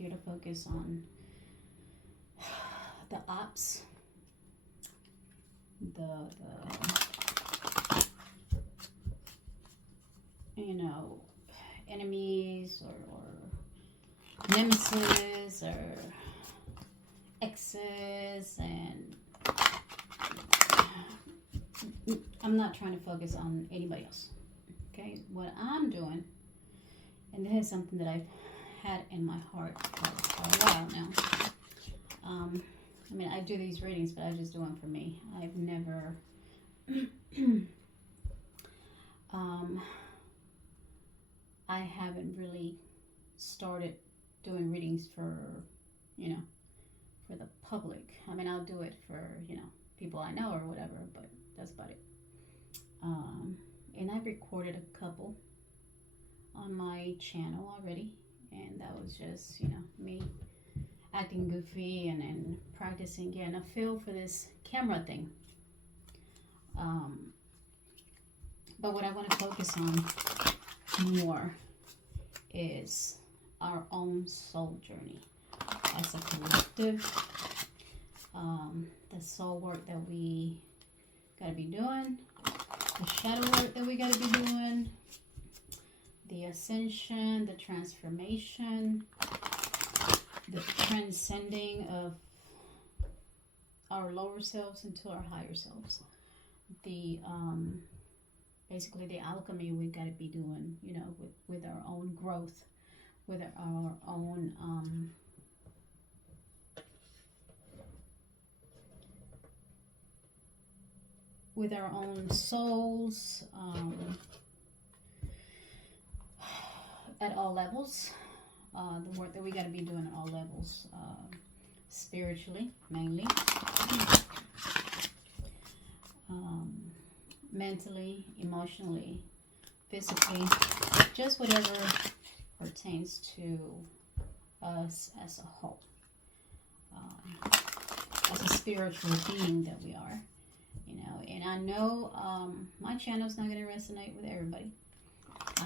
here to focus on the ops, the you know, enemies or nemesis or exes, and I'm not trying to focus on anybody else. Okay, what I'm doing, and this is something that I've had in my heart for a while now. I mean, I do these readings, but I just do them for me. I've never I haven't really started doing readings for, you know, for the public. I mean, I'll do it for, you know, people I know or whatever, but that's about it. And I've recorded a couple on my channel already, and that was just, you know, me acting goofy and practicing, getting a feel for this camera thing. But what I want to focus on more is our own soul journey as a collective, the soul work that we got to be doing, the shadow work that we got to be doing, the ascension, the transformation, the transcending of our lower selves into our higher selves, the basically the alchemy we got to be doing, you know, with our own growth, with our own with our own souls, at all levels. The work that we got to be doing at all levels, spiritually mainly, mentally, emotionally, physically, just whatever pertains to us as a whole, as a spiritual being that we are, you know. And I know my channel's not going to resonate with everybody.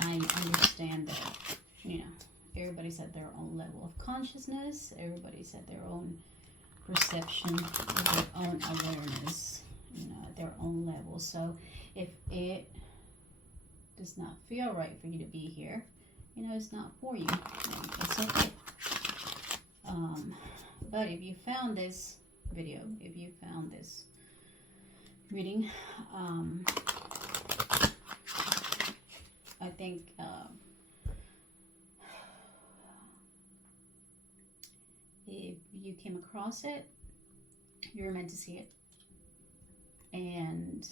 I understand that, you know, everybody's at their own level of consciousness, everybody's at their own perception, their own awareness, you know, at their own level. So if it does not feel right for you to be here, you know, it's not for you. It's okay. But if you found this video, if you found this reading, I think if you came across it, you're meant to see it, and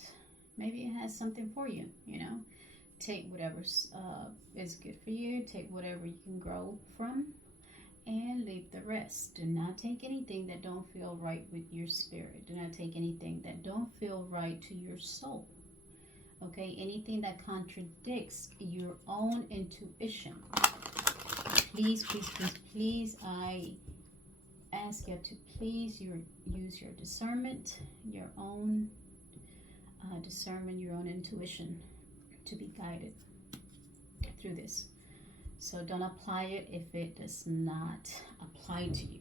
maybe it has something for you, you know. Take whatever is good for you, take whatever you can grow from, and leave the rest. Do not take anything that don't feel right with your spirit. Do not take anything that don't feel right to your soul. Okay, anything that contradicts your own intuition. Please, please, please, please, I ask you to please use your discernment, your own discernment, your own intuition to be guided through this. So don't apply it if it does not apply to you.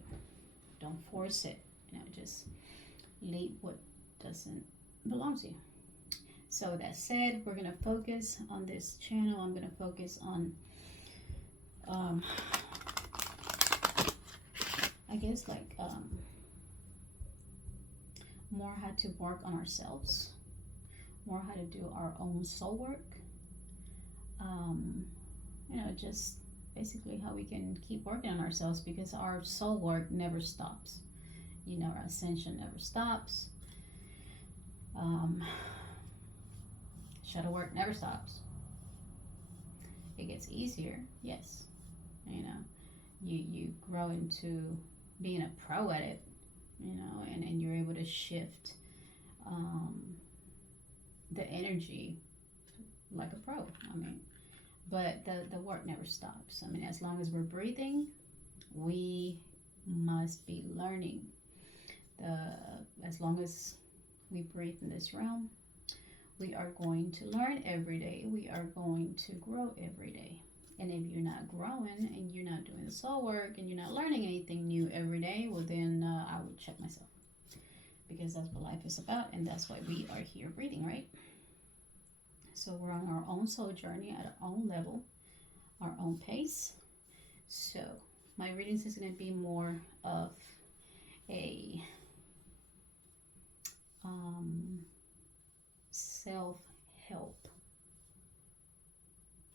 Don't force it. You know, just leave what doesn't belong to you. So that said, we're going to focus on this channel. I'm going to focus on, I guess, like more how to work on ourselves, more how to do our own soul work. You know, just basically how we can keep working on ourselves, because our soul work never stops. You know, our ascension never stops. Shadow work never stops. It gets easier, yes. You know, you grow into being a pro at it, you know, and you're able to shift the energy like a pro. I mean, but the work never stops. I mean, as long as we're breathing, we must be learning. As long as we breathe in this realm, we are going to learn every day. We are going to grow every day. And if you're not growing and you're not doing the soul work and you're not learning anything new every day, well, then I would check myself, because that's what life is about, and that's why we are here breathing, right? So we're on our own soul journey at our own level, our own pace. So my readings is going to be more of a self-help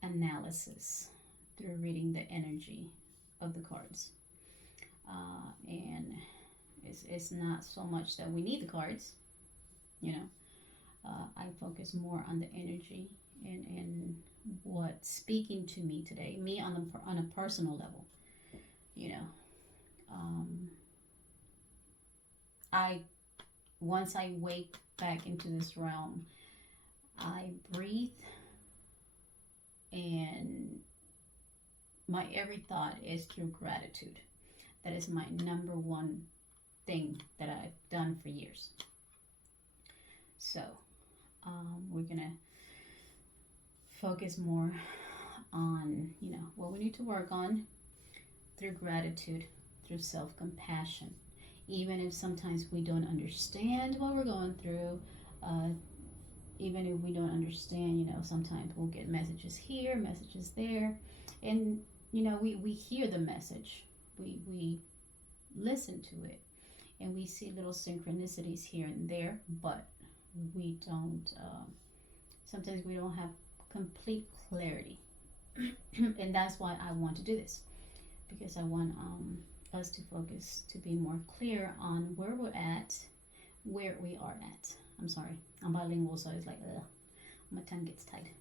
analysis through reading the energy of the cards. And it's not so much that we need the cards, you know. I focus more on the energy and what's speaking to me today, me on a personal level, you know. I once I wake back into this realm, I breathe, and my every thought is through gratitude. That is my number one thing that I've done for years. So we're gonna focus more on, you know, what we need to work on through gratitude, through self-compassion. Even if sometimes we don't understand what we're going through, even if we don't understand, you know, sometimes we'll get messages here, messages there, and you know, we hear the message, we listen to it, and we see little synchronicities here and there, but we don't, sometimes we don't have complete clarity. And that's why I want to do this, because I want us to focus, to be more clear on where we're at, where we are at. I'm sorry, I'm bilingual, so it's like, ugh, my tongue gets tight.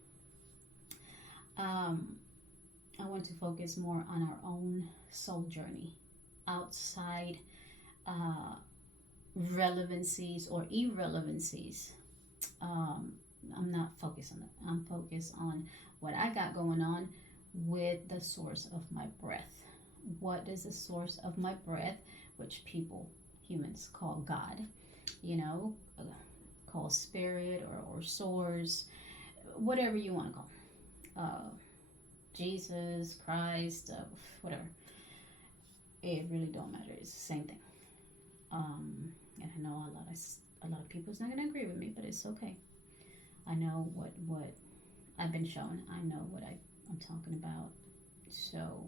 I want to focus more on our own soul journey, outside relevancies or irrelevancies. I'm not focused on that. I'm focused on what I got going on with the source of my breath. What is the source of my breath, which people, humans, call God, you know, call spirit or source, whatever you want to call. Jesus, Christ, whatever. It really don't matter. It's the same thing. And I know a lot of people's not gonna agree with me, but it's okay. I know what I've been shown. I know what I'm talking about. So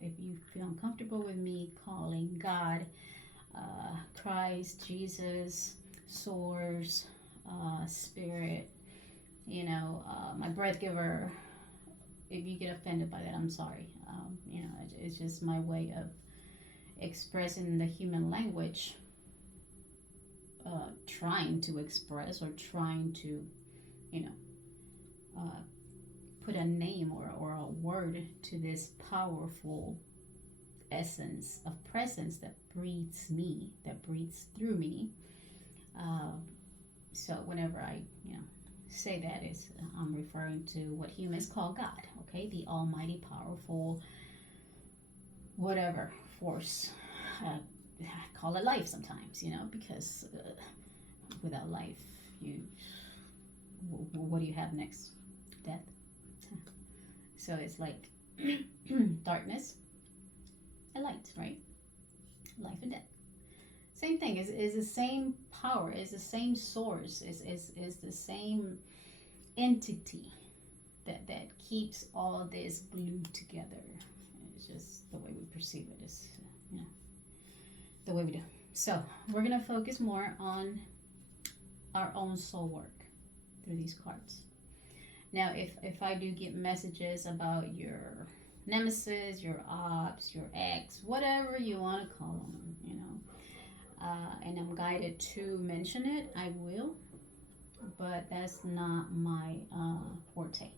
if you feel uncomfortable with me calling God, Christ, Jesus, source, spirit, you know, my breath giver, if you get offended by that, I'm sorry. You know, it's just my way of expressing the human language, trying to express or trying to, you know, put a name or a word to this powerful essence of presence that breathes me, that breathes through me. So whenever I, you know, say that, is I'm referring to what humans call God, okay, the almighty, powerful, whatever force. I call it life sometimes, you know, because without life, what do you have next? Death. So it's like darkness and light, right? Life and death. Same thing. Is the same power. Is the same source. Is the same entity that keeps all this glued together. It's just the way we perceive it. Is, you know, the way we do. So we're gonna focus more on our own soul work through these cards. Now, if I do get messages about your nemesis, your ops, your ex, whatever you want to call them, you know, and I'm guided to mention it, I will, but that's not my forte.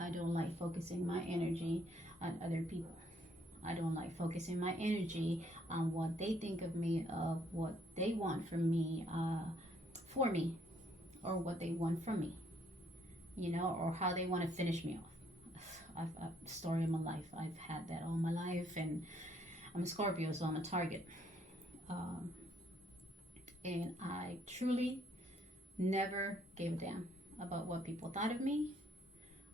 I don't like focusing my energy on other people. I don't like focusing my energy on what they think of me, of what they want from me, for me, or what they want from me, you know, or how they want to finish me off. I've story of my life. I've had that all my life, and I'm a Scorpio, so I'm a target. And I truly never gave a damn about what people thought of me,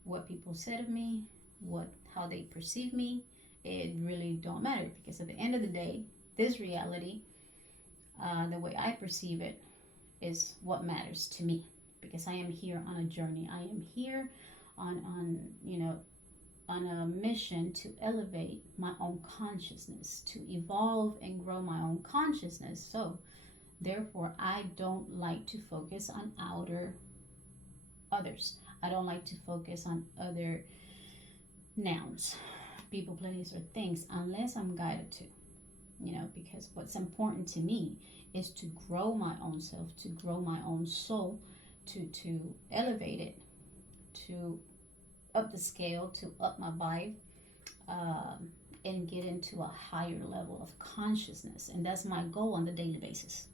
what people said of me, how they perceive me, it really don't matter, because at the end of the day, this reality, the way I perceive it, is what matters to me, because I am here on a journey. I am here on on a mission to elevate my own consciousness, to evolve and grow my own consciousness. So therefore, I don't like to focus on others. I don't like to focus on other nouns, people, places, or things, unless I'm guided to, because what's important to me is to grow my own self, to grow my own soul, to elevate it, to up the scale, to up my vibe, and get into a higher level of consciousness. And that's my goal on the daily basis.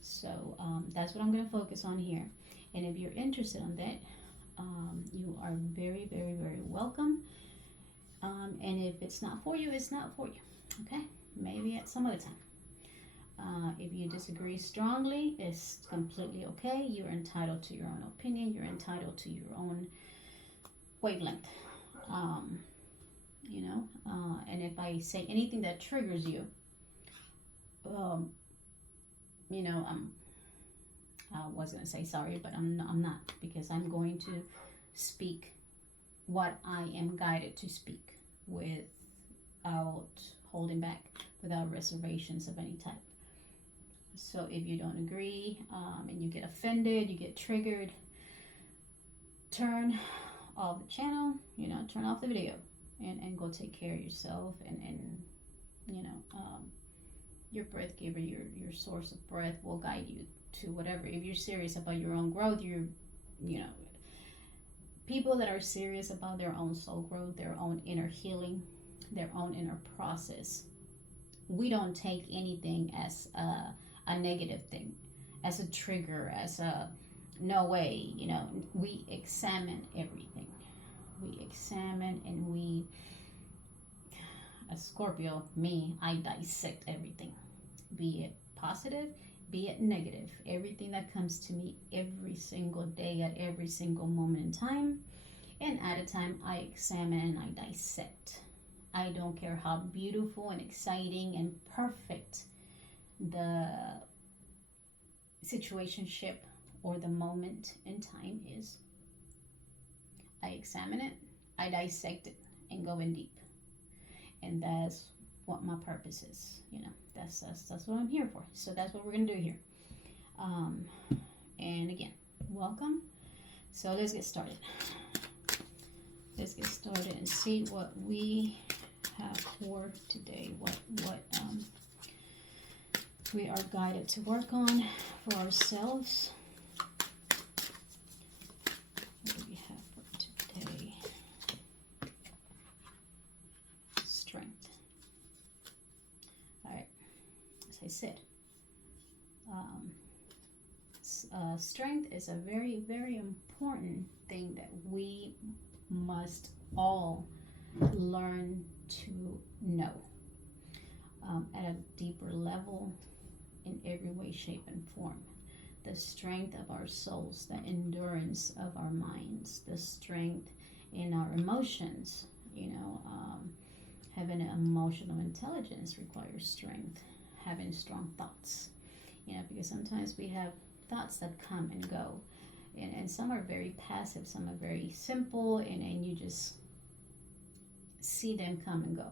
So that's what I'm going to focus on here. And if you're interested in that, you are very, very, very welcome. And if it's not for you, it's not for you. Okay? Maybe at some other time. If you disagree strongly, it's completely okay. You're entitled to your own opinion. You're entitled to your own wavelength. And if I say anything that triggers you, I was going to say sorry, but I'm not, because I'm going to speak what I am guided to speak without holding back, without reservations of any type. So if you don't agree, and you get offended, you get triggered, turn off the channel, turn off the video, and go take care of yourself, and your breath giver, your source of breath will guide you to whatever. If you're serious about your own growth, people that are serious about their own soul growth, their own inner healing, their own inner process, we don't take anything as a negative thing, as a trigger, as a no way. We examine everything. We examine, and as Scorpio, I dissect everything, be it positive, be it negative. Everything that comes to me every single day, at every single moment in time, and at a time, I examine and I dissect. I don't care how beautiful and exciting and perfect the situationship or the moment in time is. I examine it, I dissect it, and go in deep. And that's what my purpose is. That's what I'm here for. So that's what we're gonna do here. And again, welcome. So let's get started. Let's get started and see what we have for today. What we are guided to work on for ourselves. What do we have for today? Strength. All right. As I said, strength is a very, very important thing that we must all learn to know at a deeper level, in every way, shape, and form. The strength of our souls, the endurance of our minds, the strength in our emotions. Having an emotional intelligence requires strength. Having strong thoughts, because sometimes we have thoughts that come and go, and some are very passive, some are very simple, and you just see them come and go,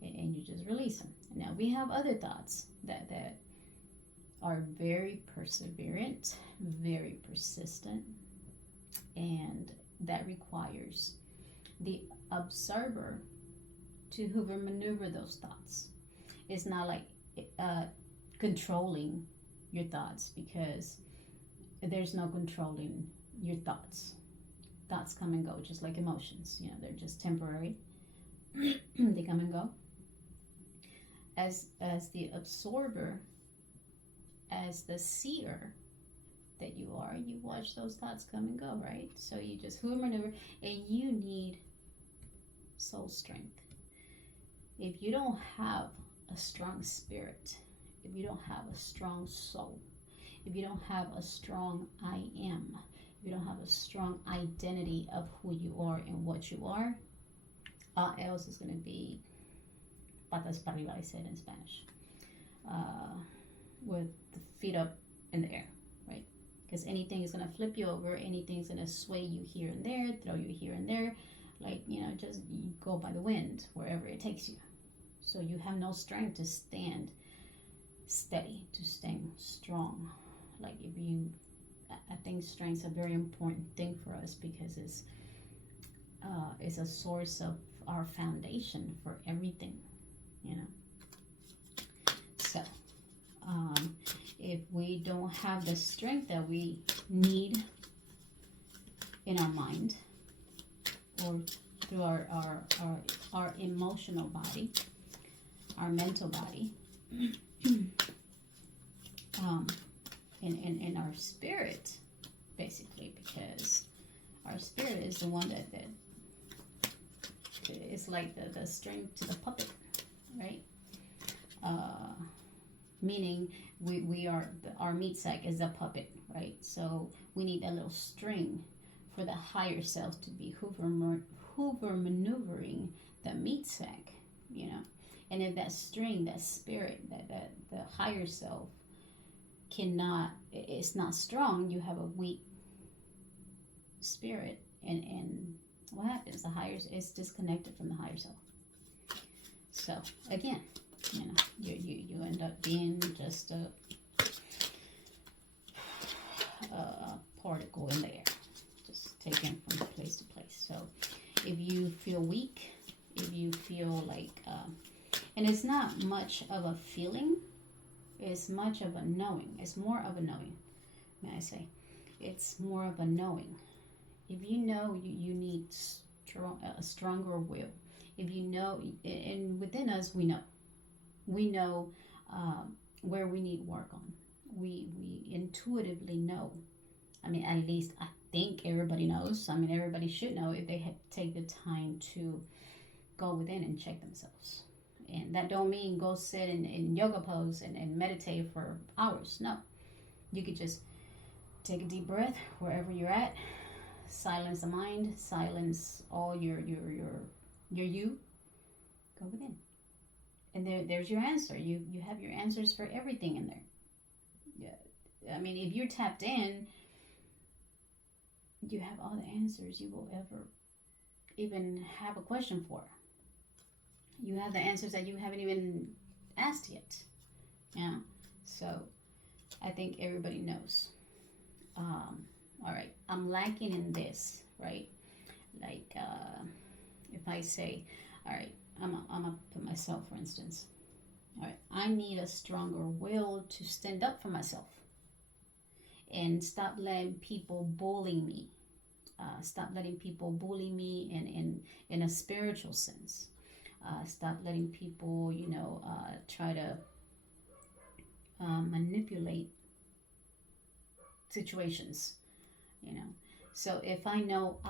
and you just release them. Now we have other thoughts that are very perseverant, very persistent, and that requires the observer to hover maneuver those thoughts. It's not like controlling your thoughts, because there's no controlling your thoughts. Thoughts come and go, just like emotions. They're just temporary. They come and go. As the absorber, as the seer that you are, you watch those thoughts come and go, right? So you just hover maneuver, and you need soul strength. If you don't have a strong spirit, if you don't have a strong soul, if you don't have a strong I am, if you don't have a strong identity of who you are and what you are, all else is going to be patas para arriba, I said in Spanish, with the feet up in the air, right? Because anything is going to flip you over, anything's going to sway you here and there, throw you here and there, like, just you go by the wind wherever it takes you. So you have no strength to stand steady, to stand strong. Like, I think strength's a very important thing for us, because it's a source of our foundation for everything, So, if we don't have the strength that we need in our mind, or through our emotional body, our mental body, in our spirit, basically, because our spirit is the one that it's like the string to the puppet, right? Meaning we are, our meat sack is a puppet, right? So we need a little string for the higher self to be hoover maneuvering the meat sack, And if that string, that spirit, that the higher self it's not strong, you have a weak spirit, and what happens? The higher is disconnected from the higher self. So again, you end up being just a particle in the air, just taken from place to place. So if you feel weak, if you feel like, and it's not much of a feeling, it's much of a knowing. It's more of a knowing, may I say. It's more of a knowing. If you know you need a stronger will, if you know, and within us we know where we need work on. We intuitively know. I mean, at least I think everybody knows. I mean, everybody should know if they take the time to go within and check themselves. And that don't mean go sit in yoga pose and meditate for hours. No. You could just take a deep breath wherever you're at. Silence the mind. Silence all your you. Go within. And there's your answer. You have your answers for everything in there. Yeah. I mean, if you're tapped in, you have all the answers you will ever even have a question for. You have the answers that you haven't even asked yet. So I think everybody knows. All right, I'm lacking in this, right? Like, if I say, all right, I'm gonna put myself, for instance. All right, I need a stronger will to stand up for myself and stop letting people bully me. Stop letting people bully me in a spiritual sense. Stop letting people, try to manipulate situations, So if I know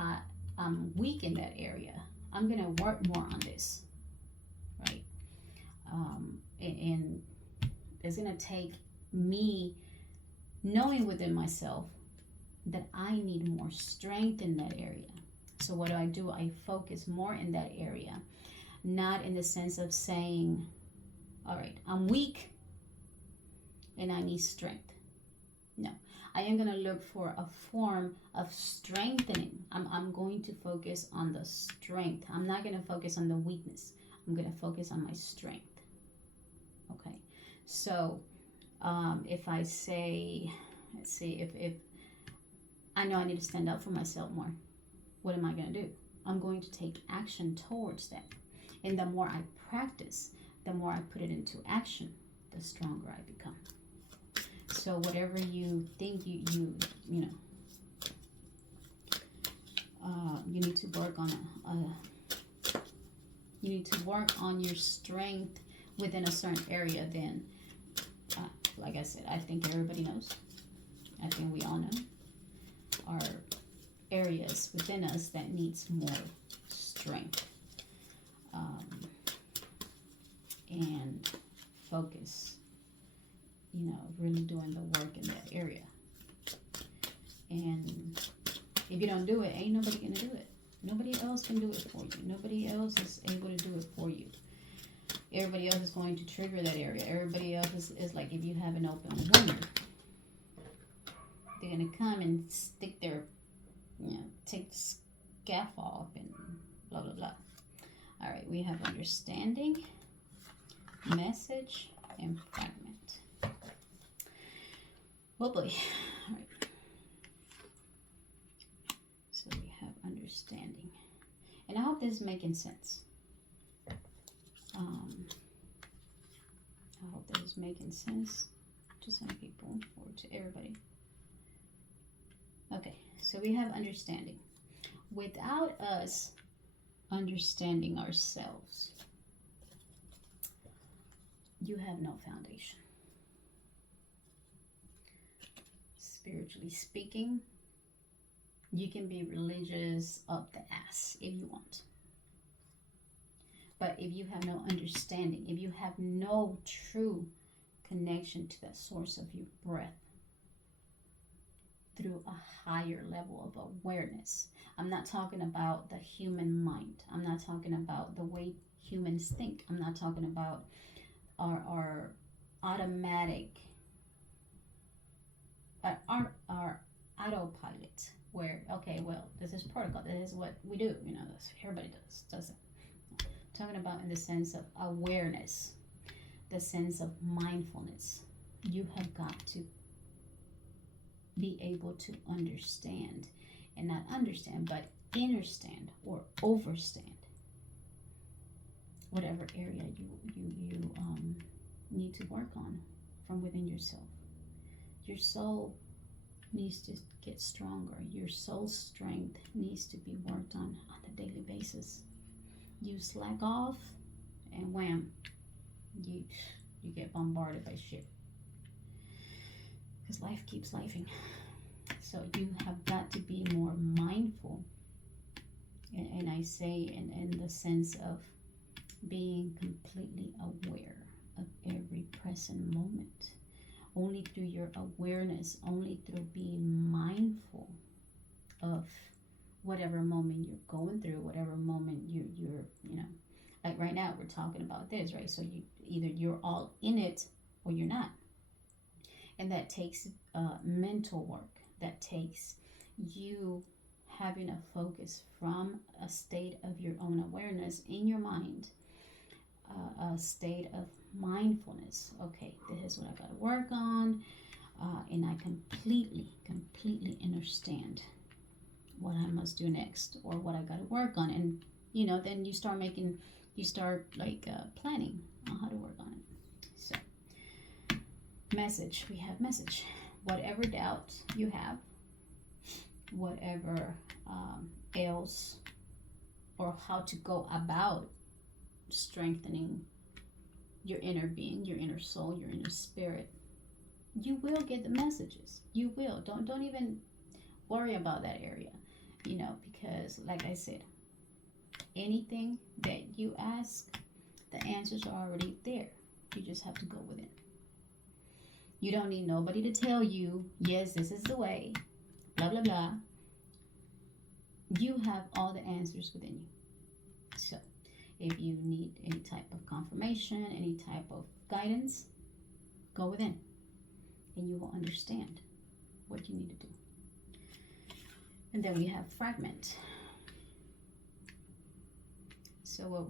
I'm weak in that area, I'm going to work more on this, right? And it's going to take me knowing within myself that I need more strength in that area. So what do? I focus more in that area. Not in the sense of saying, all right, I'm weak and I need strength. No, I am going to look for a form of strengthening. I'm going to focus on the strength. I'm not going to focus on the weakness. I'm going to focus on my strength. Okay, so if I say, let's see, if I know I need to stand up for myself more, what am I going to do? I'm going to take action towards that. And the more I practice, the more I put it into action, the stronger I become. So whatever you think you need to work on you need to work on your strength within a certain area, then like I said, I think everybody knows. I think we all know are areas within us that needs more strength. And focus, really doing the work in that area. And you don't do it, ain't nobody gonna do it. Nobody else can do it for you. Nobody else is able to do it for you. Everybody else is going to trigger that area. Everybody else is like, if you have an open wound, they're gonna come and stick their, take the scalp off and blah blah blah. All right, we have understanding, message, and fragment. Oh boy. All right. So we have understanding, and I hope this is making sense. I hope this is making sense to some people or to everybody. Okay, so we have understanding. Without us understanding ourselves, you have no foundation. Spiritually speaking, you can be religious up the ass if you want. But if you have no understanding, if you have no true connection to that source of your breath through a higher level of awareness, I'm not talking about the human mind. I'm not talking about the way humans think. I'm not talking about our automatic, our autopilot, where, okay, well, this is protocol. This is what we do. That's everybody does it. Talking about in the sense of awareness, the sense of mindfulness. You have got to be able to understand, and not understand, but understand or overstand whatever area you need to work on from within yourself. Your soul needs to get stronger. Your soul strength needs to be worked on a daily basis. You slack off, and wham, you get bombarded by shit. Because life keeps lifing. So you have got to be more mindful. And I say in the sense of being completely aware of every present moment. Only through your awareness, only through being mindful of whatever moment you're going through, whatever moment you're like right now we're talking about this, right? So either you're all in it or you're not. And that takes mental work. That takes you having a focus from a state of your own awareness in your mind, a state of mindfulness. Okay, this is what I got to work on, and I completely understand what I must do next, or what I got to work on. And then you start planning on how to work on it. So message, we have message. Whatever doubt you have, whatever else, or how to go about strengthening your inner being, your inner soul, your inner spirit, you will get the messages. You will. Don't even worry about that area, because like I said, anything that you ask, the answers are already there. You just have to go with it. You don't need nobody to tell you, yes, this is the way, blah, blah, blah. You have all the answers within you. So if you need any type of confirmation, any type of guidance, go within, and you will understand what you need to do. And then we have fragment. So what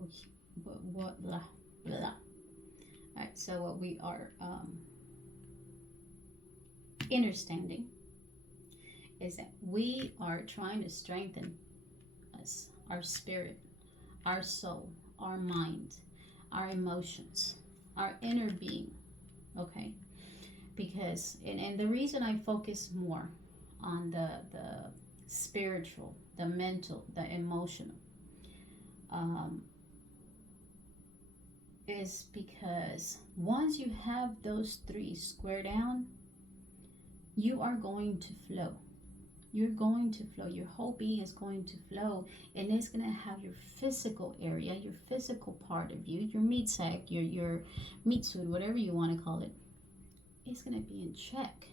blah, blah. All right, so what we are understanding is that we are trying to strengthen us, our spirit, our soul, our mind, our emotions, our inner being. Okay, because and the reason I focus more on the spiritual, the mental, the emotional, is because once you have those three squared down, you are going to flow. You're going to flow. Your whole being is going to flow, and it's going to have your physical area, your physical part of you, your meat sack, your meat suit, whatever you want to call it. It's going to be in check,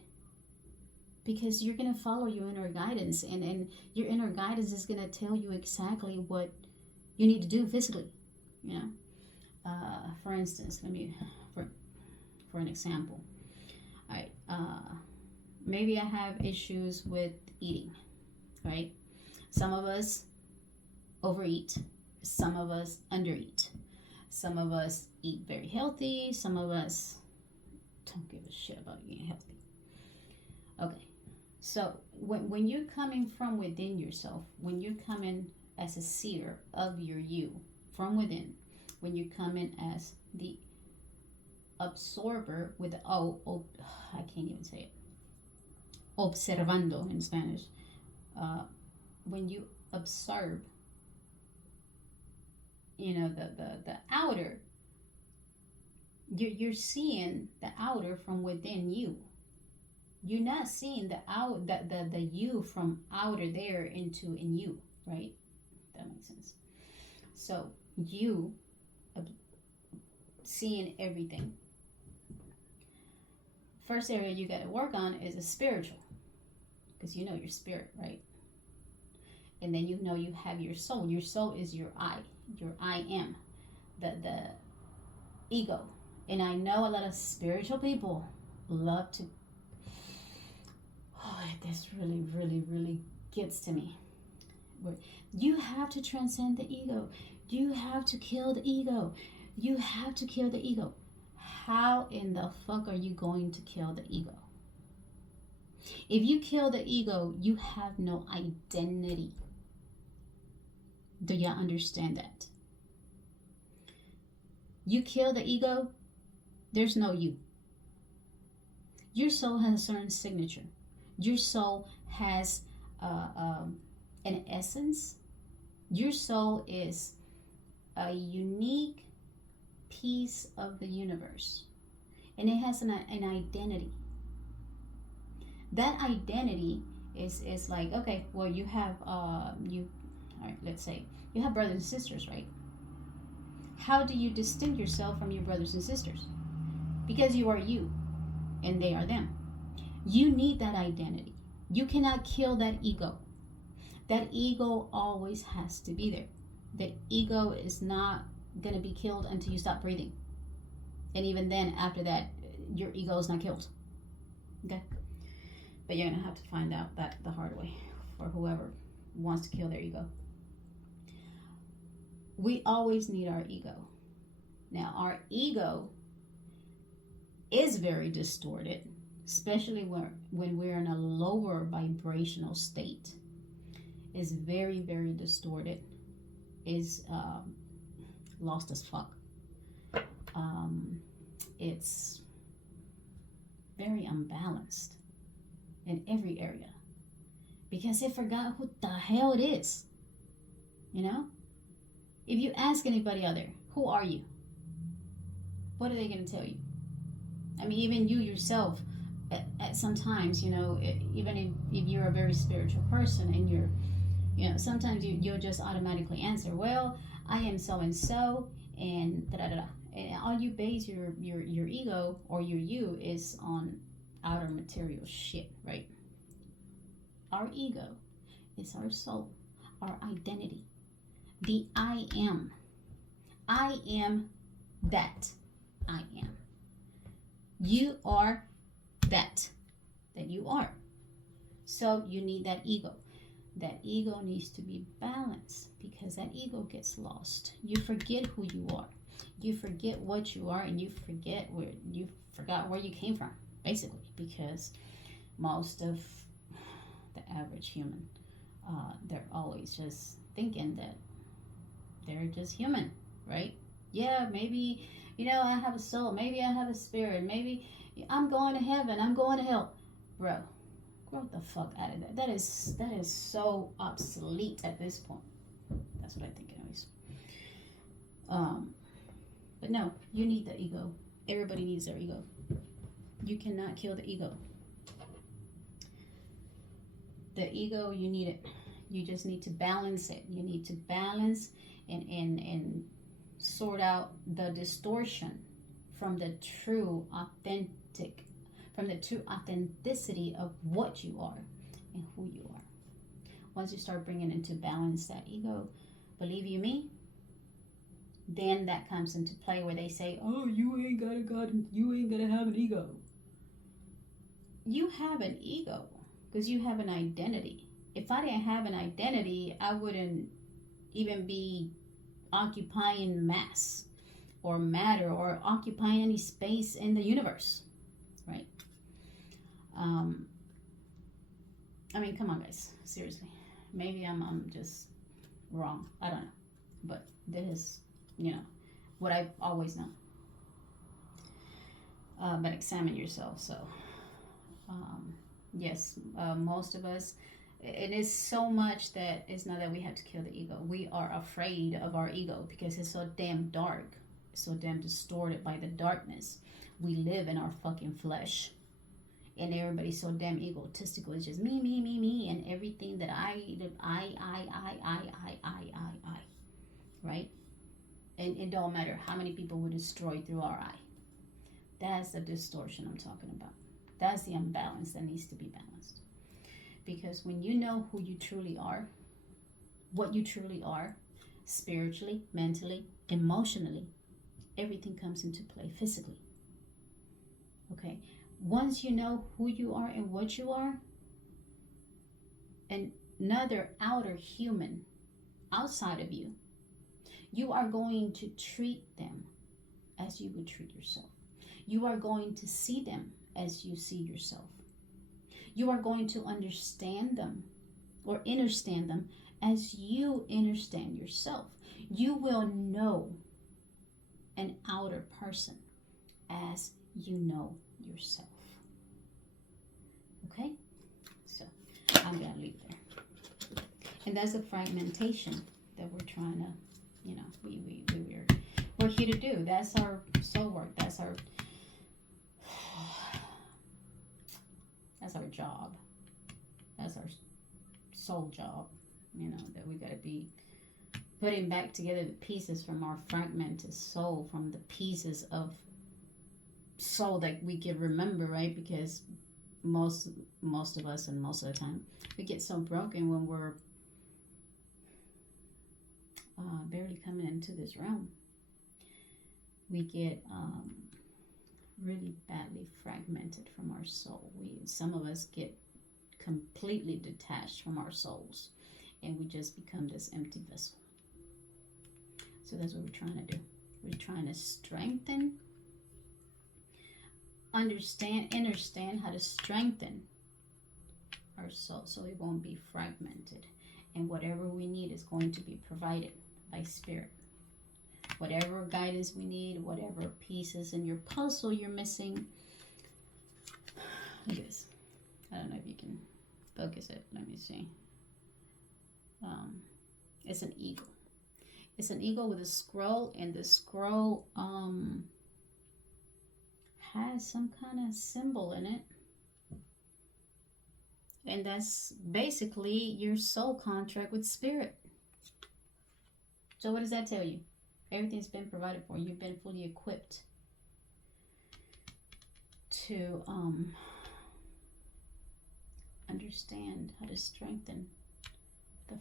because you're going to follow your inner guidance, and your inner guidance is going to tell you exactly what you need to do physically, you know. For instance, for an example, all right, maybe I have issues with eating, right? Some of us overeat, some of us undereat, some of us eat very healthy, some of us don't give a shit about eating healthy. Okay, so when you're coming from within yourself, when you're coming as a seer of your you from within, when you come in as the absorber with the I can't even say it, observando in Spanish, when you observe, you know, the outer, you're seeing the outer from within you. You're not seeing the you from outer there into in you, right? That makes sense. So you seeing everything. First area you got to work on is a spiritual, because you know your spirit, right? And then you know you have your soul. Your soul is your I am, the ego. And I know a lot of spiritual people love to, this really, really, really gets to me. You have to transcend the ego. You have to kill the ego. You have to kill the ego. How in the fuck are you going to kill the ego? If you kill the ego, you have no identity. Do y'all understand that? You kill the ego, there's no you. Your soul has a certain signature. Your soul has an essence. Your soul is a unique piece of the universe, and it has an identity. That identity is like, okay, well, you have all right, let's say you have brothers and sisters, right? How do you distinct yourself from your brothers and sisters? Because you are you and they are them. You need that identity. You cannot kill that ego. That ego always has to be there. The ego is not going to be killed until you stop breathing. And even then, after that, your ego is not killed. Okay? But you're going to have to find out that the hard way for whoever wants to kill their ego. We always need our ego. Now, our ego is very distorted, especially when we're in a lower vibrational state. Is very, very distorted. Is lost as fuck. It's very unbalanced in every area because it forgot who the hell it is. You know? If you ask anybody out there, who are you? What are they going to tell you? I mean, even you yourself, at sometimes, you know, even if you're a very spiritual person and you're, you know, sometimes you'll just automatically answer, well, I am so and so, and da da da. And all you base your ego or your you is on outer material shit, right? Our ego is our soul, our identity. The I am. I am that. I am. You are that you are. So you need that ego. That ego needs to be balanced because that ego gets lost. You forget who you are. You forget what you are, and you forgot where you came from, basically, because most of the average human, they're always just thinking that they're just human, right? Yeah, maybe, you know, I have a soul. Maybe I have a spirit. Maybe I'm going to heaven. I'm going to hell. Bro, grow the fuck out of that. That is so obsolete at this point. That's what I think, anyways. But no, you need the ego. Everybody needs their ego. You cannot kill the ego. The ego, you need it. You just need to balance it. You need to balance and sort out the distortion from the true, authentic, from the true authenticity of what you are and who you are. Once you start bringing into balance that ego, believe you me, then that comes into play where they say, oh, you ain't gotta have an ego. You have an ego because you have an identity. If I didn't have an identity, I wouldn't even be occupying mass or matter or occupying any space in the universe, right? I mean, come on, guys, seriously. Maybe I'm just wrong. I don't know, but this is, what I've always known. But examine yourself. So, yes, most of us. It is so much that it's not that we have to kill the ego. We are afraid of our ego because it's so damn dark, so damn distorted by the darkness. We live in our fucking flesh, and everybody's so damn egotistical. It's just me, and everything that I, right? And it don't matter how many people we destroy through our eye. That's the distortion I'm talking about. That's the imbalance that needs to be balanced. Because when you know who you truly are, what you truly are, spiritually, mentally, emotionally, everything comes into play physically. Okay? Once you know who you are and what you are, another outer human outside of you, you are going to treat them as you would treat yourself. You are going to see them as you see yourself. You are going to understand them or understand them as you understand yourself. You will know an outer person as you know yourself. Okay? So I'm going to leave it there. And that's the fragmentation that we're trying to, we're here to do. That's our soul work. That's our job. That's our soul job, that we got to be putting back together the pieces from our fragmented soul, from the pieces of soul that we can remember, right? Because most of us, and most of the time, we get so broken when we're barely coming into this realm. We get really badly fragmented from our soul. Some of us get completely detached from our souls, and we just become this empty vessel. So that's what we're trying to do. We're trying to strengthen, understand how to strengthen our soul so it won't be fragmented, and whatever we need is going to be provided by Spirit. Whatever guidance we need, whatever pieces in your puzzle you're missing. Look at this. I don't know if you can focus it. Let me see. It's an eagle. It's an eagle with a scroll, and the scroll has some kind of symbol in it. And that's basically your soul contract with Spirit. So what does that tell you? Everything's been provided for. You've been fully equipped to understand how to strengthen the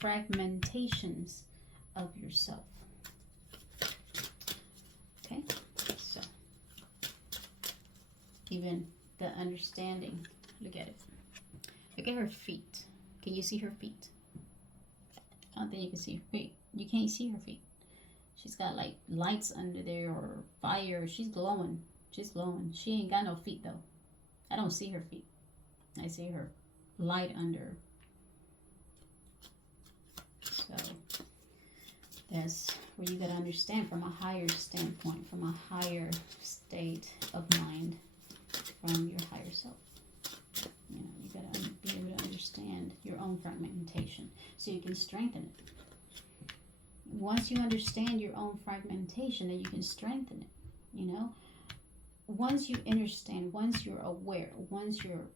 fragmentations of yourself. Okay, so even the understanding. Look at it. Look at her feet. Can you see her feet? I don't think you can see her feet. You can't see her feet. She's got like lights under there or fire. She's glowing. She's glowing. She ain't got no feet though. I don't see her feet. I see her light under. So that's where you got to understand from a higher standpoint, from a higher state of mind, from your higher self. You got to be able to understand your own fragmentation so you can strengthen it. Once you understand your own fragmentation, then you can strengthen it. Once you understand, once you're aware, once you're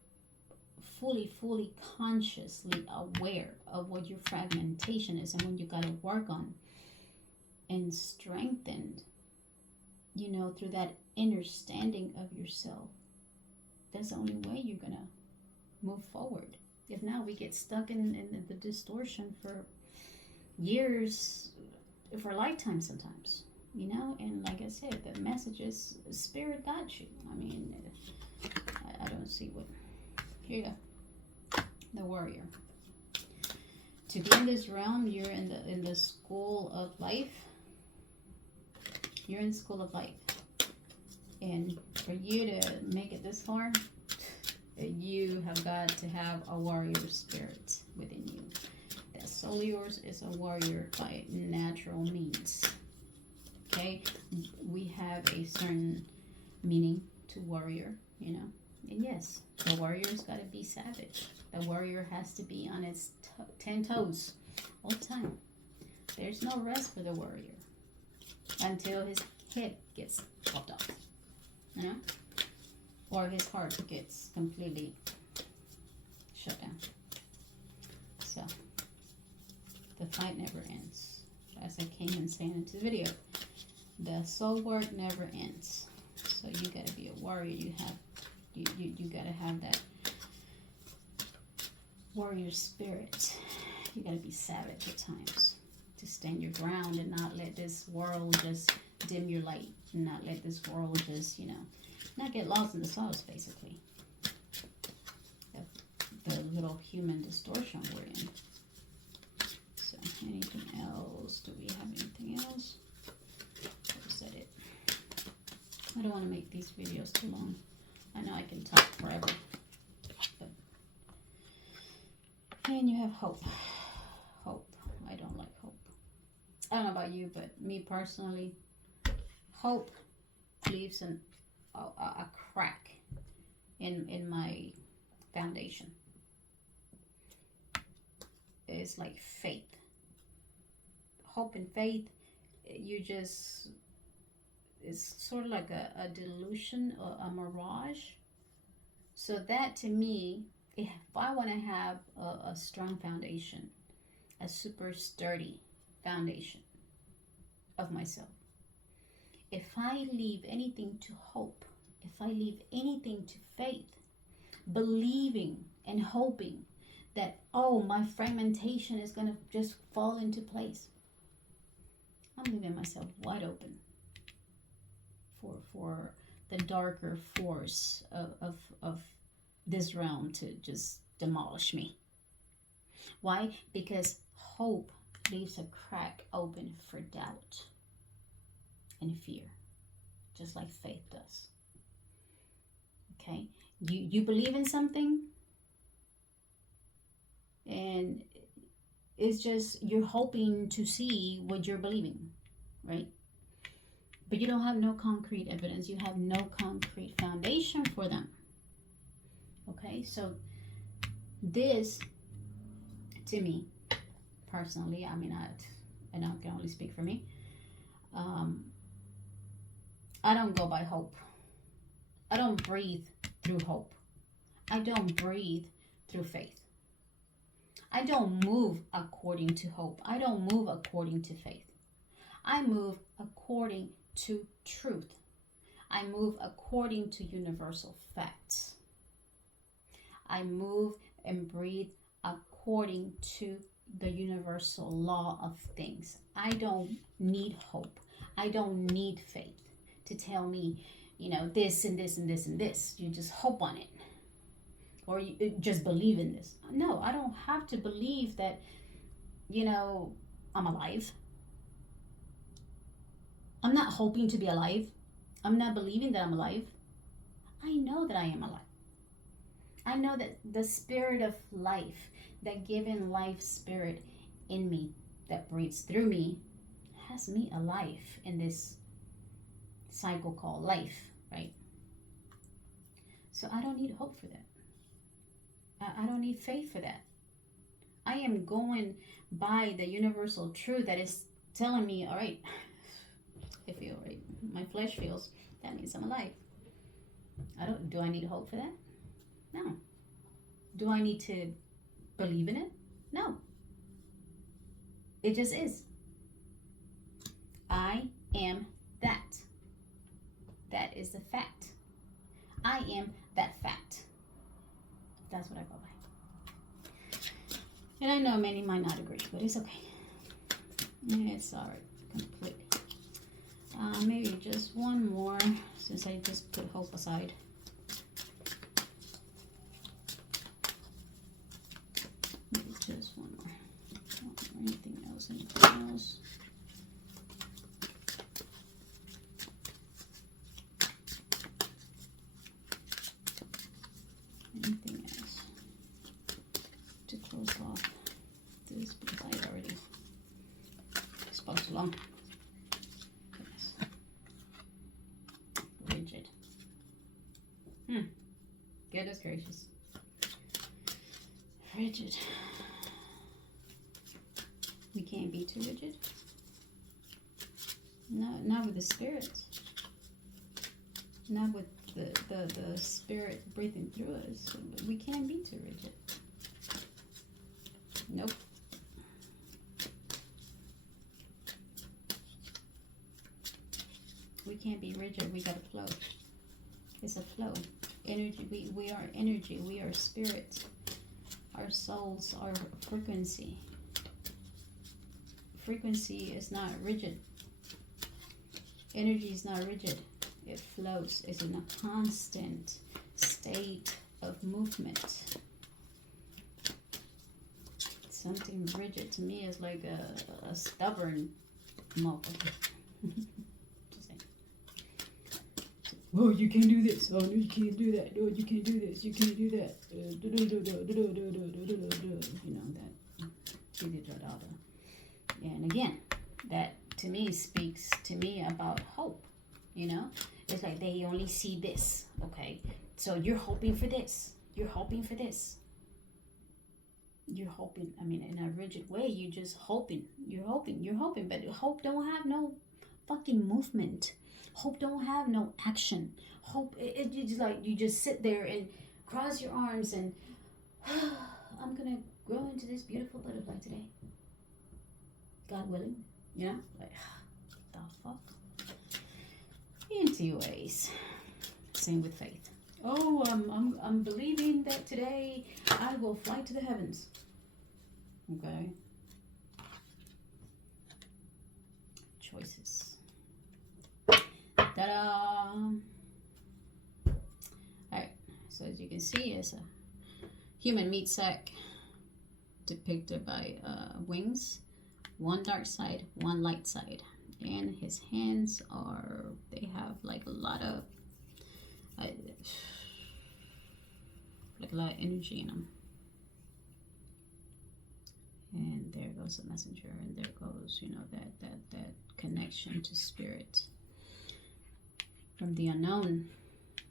fully consciously aware of what your fragmentation is and what you got to work on and strengthen through that understanding of yourself. That's the only way you're gonna move forward. If not, we get stuck in the distortion for years, for lifetimes sometimes. And like I said, the message is spirit got you. I mean, I don't see what. Here you go. The warrior. To be in this realm, you're in the school of life. You're in the school of life. And for you to make it this far, you have got to have a warrior spirit within you. That soul of yours is a warrior by natural means. Okay? We have a certain meaning to warrior, And yes, the warrior's got to be savage. The warrior has to be on its 10 toes all the time. There's no rest for the warrior until his head gets chopped off, or his heart gets completely shut down. So the fight never ends. As I came in saying into the video, the soul work never ends. So you got to be a warrior. You got to have that warrior spirit. You got to be savage at times to stand your ground and not let this world just dim your light, and not let this world just, not get lost in the sauce, basically. The little human distortion we're in. So, anything else? Do we have anything else? Or is that it? I don't want to make these videos too long. I know I can talk forever. But, and you have hope. Hope. I don't like hope. I don't know about you, but me personally, hope leaves a crack in my foundation. It's like faith. Hope and faith, it's sort of like a delusion or a mirage. So that to me, if I want to have a strong foundation, a super sturdy foundation of myself, if I leave anything to hope, if I leave anything to faith, believing and hoping that, my fragmentation is going to just fall into place, I'm leaving myself wide open for the darker force of this realm to just demolish me. Why? Because hope leaves a crack open for doubt and fear, just like faith does. Okay? You believe in something, and it's just you're hoping to see what you're believing, right? But you don't have no concrete evidence. You have no concrete foundation for them. Okay? So this, to me, personally, I mean, I can only speak for me. I don't go by hope. I don't breathe through hope. I don't breathe through faith. I don't move according to hope. I don't move according to faith. I move according to truth. I move according to universal facts. I move and breathe according to the universal law of things. I don't need hope. I don't need faith to tell me, this and this and this and this. You just hope on it. Or you just believe in this. No, I don't have to believe that, I'm alive. I'm not hoping to be alive. I'm not believing that I'm alive. I know that I am alive. I know that the spirit of life, that given life spirit in me that breathes through me, has me alive in this cycle called life, right? So I don't need hope for that. I don't need faith for that. I am going by the universal truth that is telling me, all right, I feel right. My flesh feels, that means I'm alive. Do I need hope for that? No. Do I need to believe in it? No. It just is. I am that. That is the fact. I am that fact. That's what I go by. And I know many might not agree, but it's okay. It's alright, completely. Maybe just one more, since I just put hope aside. Maybe just one more. Anything else? Anything else? Anything else to close off this, because I already spoke too long. Yes. Rigid. Goodness gracious. Rigid. We can't be too rigid. No, not with the spirit. Not with the spirit breathing through us. We can't be too rigid. Nope. We can't be rigid. We gotta flow. It's a flow. Energy. We are energy. We are spirit. Our souls are frequency. Frequency is not rigid. Energy is not rigid. It flows. It's in a constant state of movement. Something rigid to me is like a stubborn motherfucker. Oh, you can't do this. Oh, no, you can't do that. No, you can't do this. You can't do that. You know that. And again, that to me speaks to me about hope. You know, it's like they only see this. Okay, so you're hoping for this. You're hoping for this. You're hoping. I mean, in a rigid way, you're just hoping. You're hoping. You're hoping, but hope don't have no fucking movement. Hope don't have no action. Hope it's like you just sit there and cross your arms and I'm gonna grow into this beautiful butterfly today. God willing, you know, like the fuck. Anyways, same with faith. Oh, I'm believing that today I will fly to the heavens. Okay. Choices. Ta-da! Alright, so as you can see, it's a human meat sack depicted by wings, one dark side, one light side, and his hands are, they have like a lot of energy in them. And there goes the messenger, and there goes, you know, that connection to spirit. From the unknown,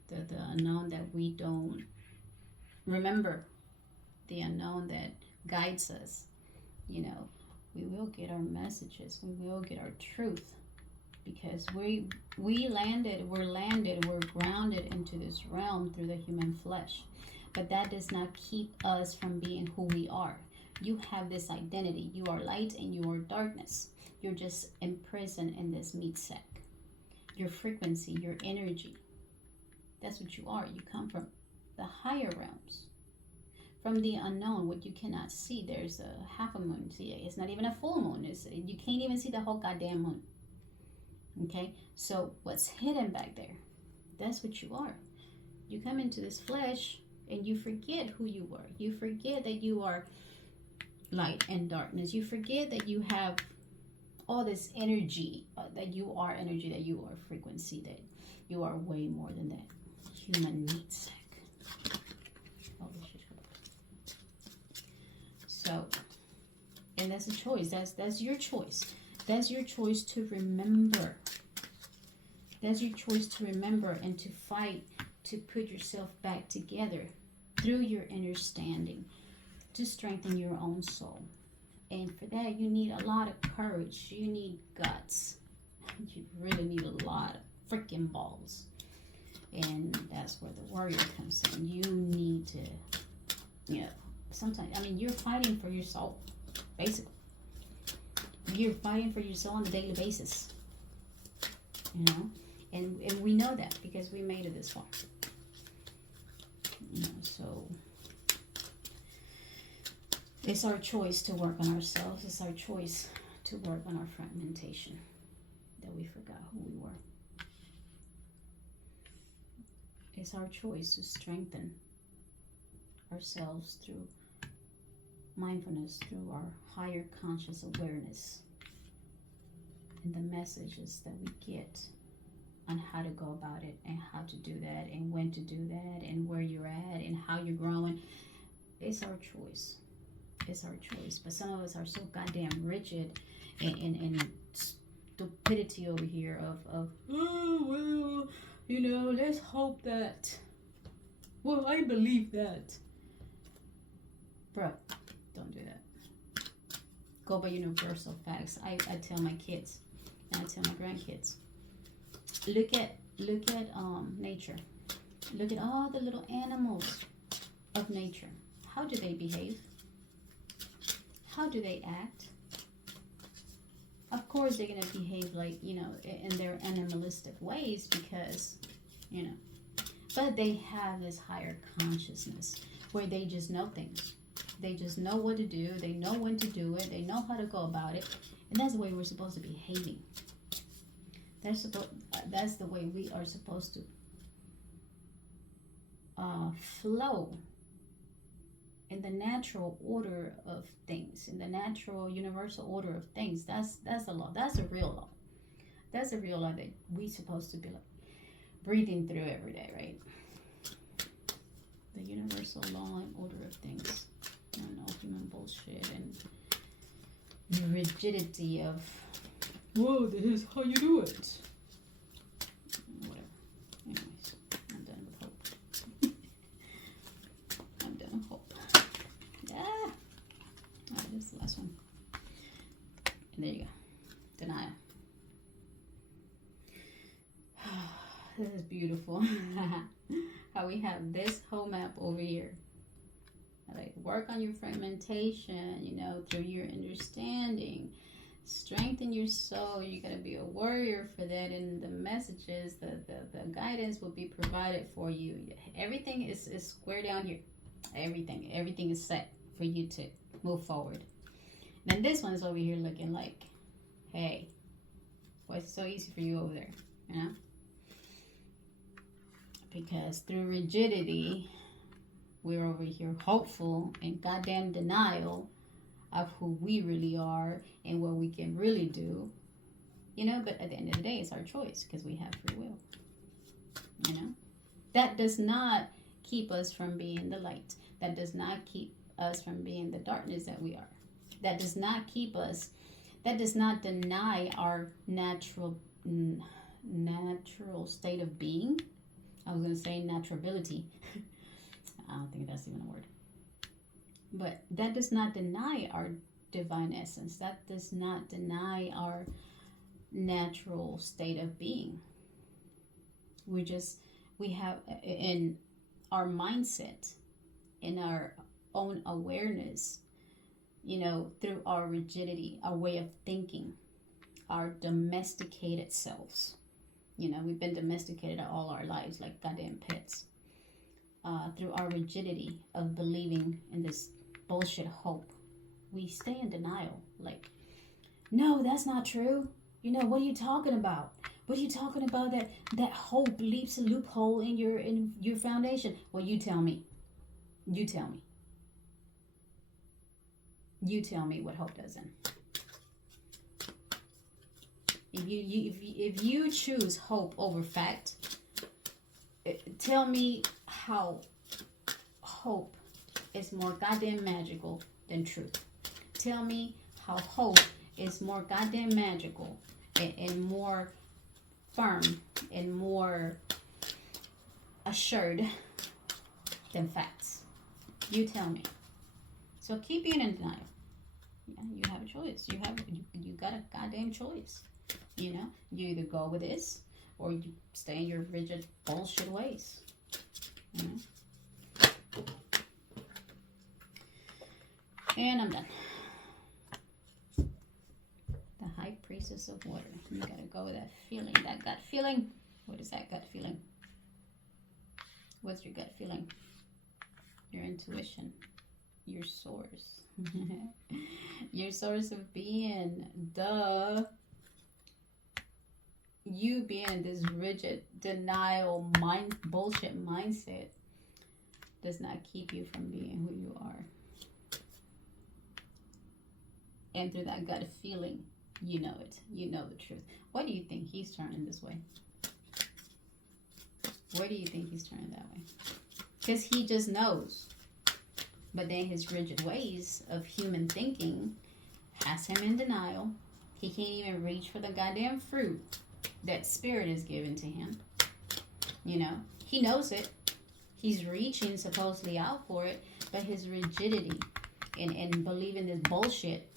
the unknown that we don't remember, the unknown that guides us. You know, we will get our messages, we will get our truth, because we're grounded into this realm through the human flesh. But that does not keep us from being who we are. You have this identity. You are light and you are darkness. You're just imprisoned in this meat sack. Your frequency, your energy. That's what you are. You come from the higher realms. From the unknown, what you cannot see. There's a half a moon. See, it's not even a full moon. You can't even see the whole goddamn moon. Okay? So what's hidden back there? That's what you are. You come into this flesh and you forget who you were. You forget that you are light and darkness. You forget that you have all this energy, that you are energy, that you are frequency, that you are way more than that human meat sack. So, and that's a choice. That's your choice. That's your choice to remember. That's your choice to remember and to fight to put yourself back together through your understanding to strengthen your own soul. And for that, you need a lot of courage. You need guts. You really need a lot of freaking balls. And that's where the warrior comes in. You need to, you know, sometimes, I mean, you're fighting for your soul, basically. You're fighting for your soul on a daily basis. You know? And we know that because we made it this far. You know, so it's our choice to work on ourselves. It's our choice to work on our fragmentation, that we forgot who we were. It's our choice to strengthen ourselves through mindfulness, through our higher conscious awareness, and the messages that we get on how to go about it, and how to do that, and when to do that, and where you're at, and how you're growing. It's our choice. It's our choice. But some of us are so goddamn rigid and stupidity over here of oh, well, you know, let's hope that, well, I believe that. Bro, don't do that. Go by universal facts. I tell my kids, and I tell my grandkids, look at nature. Look at all the little animals of nature. How do they behave? How do they act? Of course they're gonna behave like, you know, in their animalistic ways, because, you know, but they have this higher consciousness where they just know things. They just know what to do. They know when to do it. They know how to go about it. And that's the way we're supposed to be behaving. That's the way we are supposed to flow in the natural order of things, in the natural universal order of things. That's the law. That's a real law. That's a real law that we supposed to be like breathing through every day, right? The universal law and order of things. I don't know, human bullshit and the rigidity of, whoa, this is how you do it. Whatever. Anyways, I'm done with hope. I'm done with hope. Ah! Alright, this is the last one. And there you go. Denial. This is beautiful. How we have this whole map over here. Like, work on your fragmentation, you know, through your understanding. Strengthen your soul. You gotta be a warrior for that, and the messages, the guidance will be provided for you. Everything is square down here. Everything is set for you to move forward. Then this one is over here looking like, hey, why is it so easy for you over there? You know? Because through rigidity, we're over here hopeful and goddamn denial of who we really are and what we can really do. You know, but at the end of the day, it's our choice because we have free will. You know? That does not keep us from being the light. That does not keep us from being the darkness that we are. That does not keep us, that does not deny our natural state of being. I was going to say naturability. I don't think that's even a word. But that does not deny our divine essence. That does not deny our natural state of being. We have in our mindset, in our own awareness, you know, through our rigidity, our way of thinking, our domesticated selves. You know, we've been domesticated all our lives like goddamn pets. Through our rigidity of believing in this bullshit hope, we stay in denial. Like, no, that's not true. You know, what are you talking about? What are you talking about? That hope leaps a loophole in your foundation. Well, you tell me. You tell me. You tell me what hope does then. If you choose hope over fact, tell me how hope is more goddamn magical than truth. Tell me how hope is more goddamn magical and more firm and more assured than facts. You tell me. So keep being in denial. Yeah, you have a choice. You got a goddamn choice. You know, you either go with this or you stay in your rigid bullshit ways. You know? And I'm done. The High Priestess of Water. You gotta go with that feeling, that gut feeling. What is that gut feeling? What's your gut feeling? Your intuition, your source, your source of being. Duh. You being this rigid denial mind bullshit mindset does not keep you from being who you are. And through that gut feeling, you know it. You know the truth. Why do you think he's turning this way? Why do you think he's turning that way? Because he just knows. But then his rigid ways of human thinking has him in denial. He can't even reach for the goddamn fruit that spirit is given to him. You know, he knows it. He's reaching supposedly out for it, but his rigidity and believing this bullshit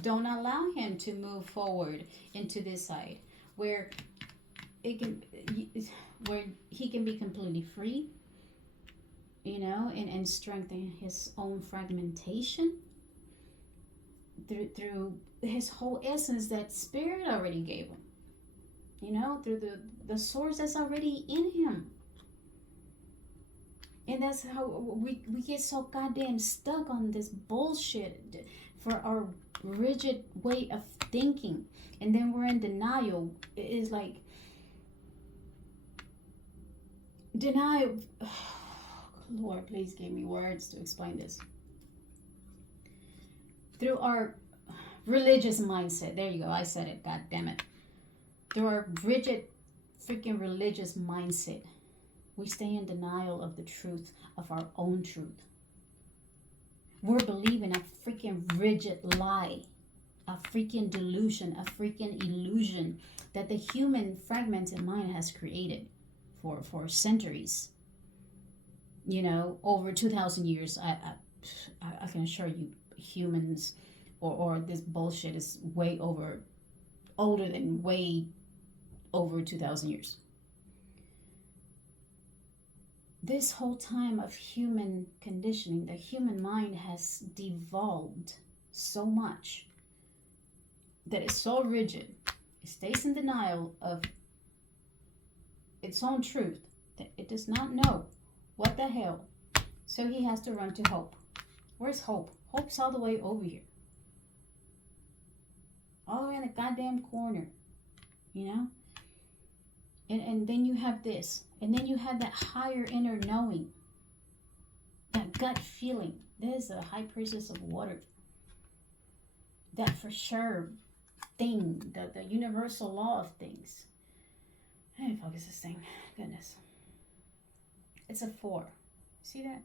don't allow him to move forward into this side where it can, where he can be completely free, you know, and strengthen his own fragmentation through his whole essence that spirit already gave him, you know, through the source that's already in him. And that's how we get so goddamn stuck on this bullshit for our rigid way of thinking. And then we're in denial. It's like denial. Oh, Lord, please give me words to explain this. Through our religious mindset. There you go. I said it. God damn it. Through our rigid freaking religious mindset, we stay in denial of the truth of our own truth. We're believing a freaking rigid lie, a freaking delusion, a freaking illusion that the human fragmented mind has created for centuries. You know, over 2,000 years. I can assure you, humans or this bullshit is way older than way over 2,000 years. This whole time of human conditioning, the human mind has devolved so much that it's so rigid, it stays in denial of its own truth that it does not know what the hell. So he has to run to hope. Where's hope? Hope's all the way over here. All the way in the goddamn corner. You know? And then you have this. And then you have that higher inner knowing. That gut feeling. There's a high priestess of water. That for sure thing. The universal law of things. I didn't focus this thing. Goodness. It's a 4. See that?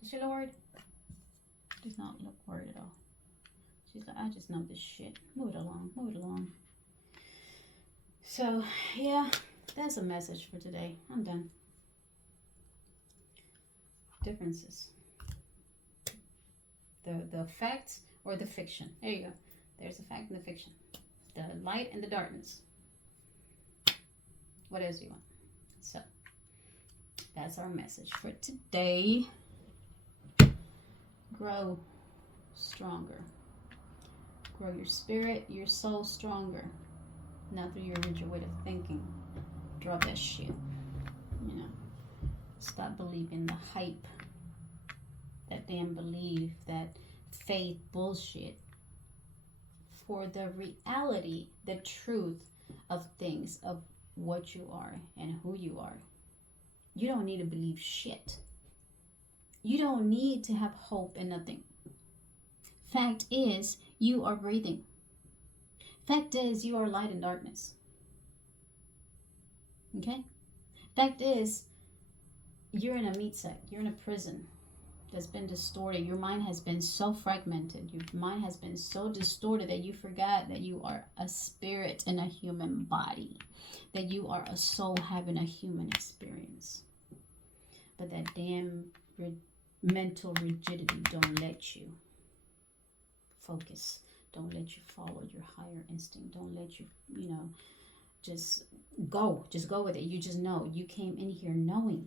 Does she look worried? Does not look worried at all. She's like, I just know this shit. Move it along. Move it along. So, yeah, that's a message for today. I'm done. Differences. The fact or the fiction. There you go. There's the fact and the fiction. The light and the darkness. What else do you want? So, that's our message for today. Grow stronger. Grow your spirit, your soul stronger. Not through your rigid way of thinking. Drop that shit. You know. Stop believing the hype. That damn belief, that faith bullshit. For the reality, the truth of things, of what you are and who you are. You don't need to believe shit. You don't need to have hope in nothing. Fact is, you are breathing. Fact is, you are light and darkness. Okay? Fact is, you're in a meat sack. You're in a prison that's been distorted. Your mind has been so fragmented. Your mind has been so distorted that you forgot that you are a spirit in a human body. That you are a soul having a human experience. But that damn mental rigidity don't let you focus. Don't let you follow your higher instinct. Don't let you, just go. Just go with it. You just know. You came in here knowing.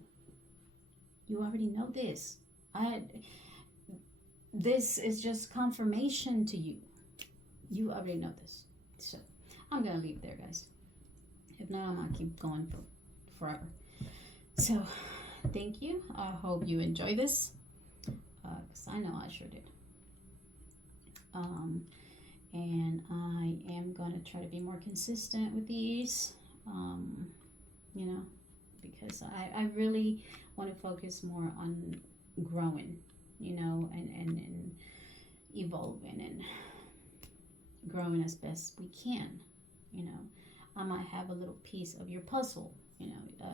You already know this. This is just confirmation to you. You already know this. So I'm gonna leave there, guys. If not, I'm gonna keep going for forever. So, thank you. I hope you enjoy this, because I know I sure did. And I am gonna try to be more consistent with these. You know, because I really want to focus more on growing, you know, and evolving and growing as best we can. You know, I might have a little piece of your puzzle, you know,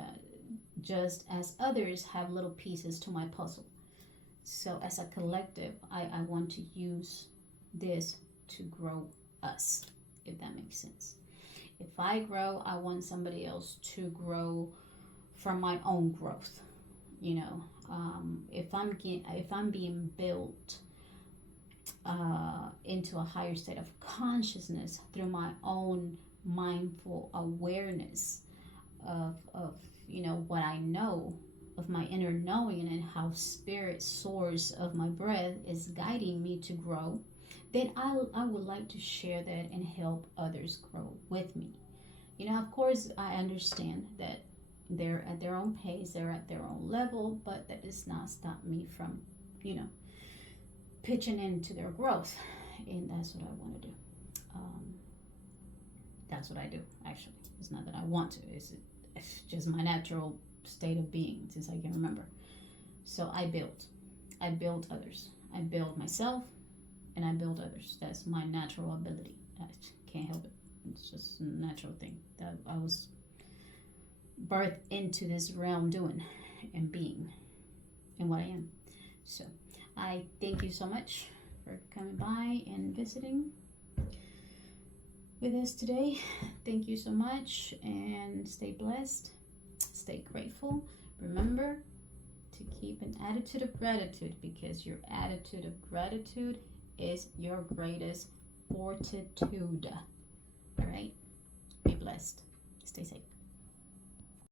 just as others have little pieces to my puzzle. So, as a collective, I want to use this to grow us, if that makes sense. If I grow, I want somebody else to grow from my own growth. You know, if I'm being built into a higher state of consciousness through my own mindful awareness of you know what I know, of my inner knowing, and how spirit source of my breath is guiding me to grow, then I would like to share that and help others grow with me. You know, of course, I understand that they're at their own pace, they're at their own level, but that does not stop me from, you know, pitching into their growth. And that's what I want to do. That's what I do, actually. It's not that I want to, it's just my natural state of being since I can remember. So I build others. I build myself and I build others. That's my natural ability. I can't help it. It's just a natural thing that I was birthed into this realm doing and being and what I am. So I thank you so much for coming by and visiting with us today. Thank you so much, and stay blessed, stay grateful. Remember to keep an attitude of gratitude, because your attitude of gratitude is your greatest fortitude. All right? Be blessed. Stay safe.